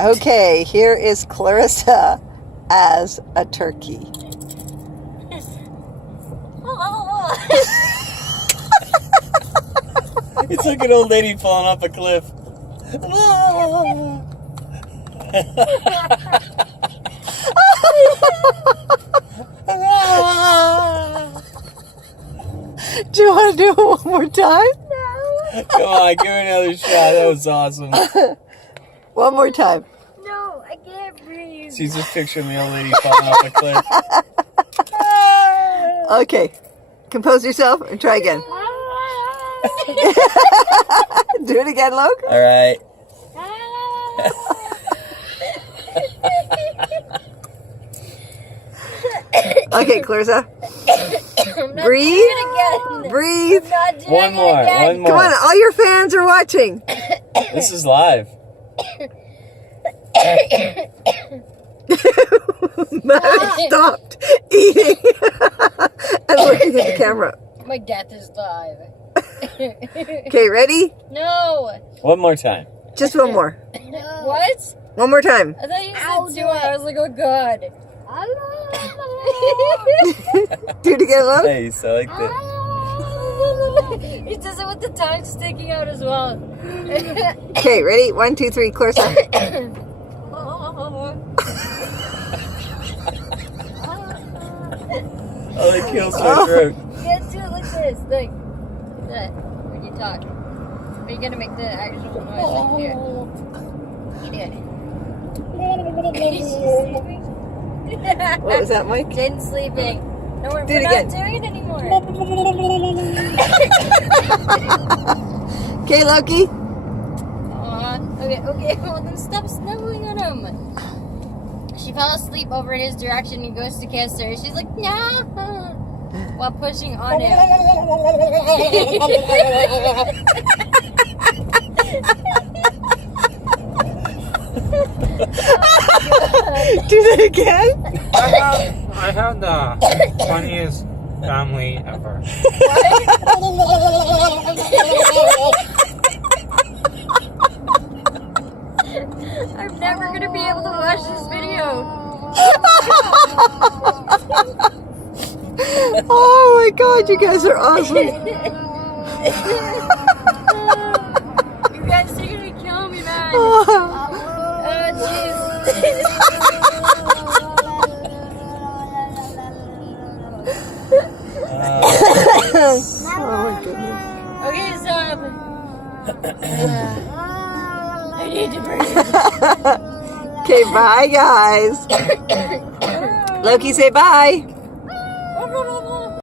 Okay, here is Clarissa as a turkey. It's like an old lady falling off a cliff. Do you want to do it one more time? No. Come on, give me another shot. That was awesome. One more time. No, I can't breathe. She's just picturing the old lady falling off a cliff. Okay, compose yourself and try again. Do it again, Logan. All right. Okay, Clarissa. Breathe. Again. Breathe. I'm not doing One it more. again. One more. Come on, all your fans are watching. This is live. Matt stopped eating and looking at the camera. My death is live. Okay, ready? No. One more time. Just one more. No. What? One more time. I thought you said 2 hours. I was like, oh god. Do it again, love. Nice. I like that. He does it with the tongue sticking out as well. Okay, ready? 1, 2, 3, Clarissa. Oh, that kills my throat. You gotta do it like this, like that, when you talk. But you gotta make the actual noise like here. He's sleeping. What was that, Mike? Jaden's sleeping. No, we're Do it not again. doing it anymore. Okay, Loki. Okay, well then stop snuggling at him. She fell asleep over in his direction and goes to kiss her. She's like, no, while pushing on him. Do that again. I have the funniest family ever. I'm never gonna be able to watch this video. Oh my god, you guys are awesome. You guys are gonna kill me, man. Oh, jeez. Oh my goodness. Okay, stop. I need to breathe. Okay, bye guys. Loki, say bye.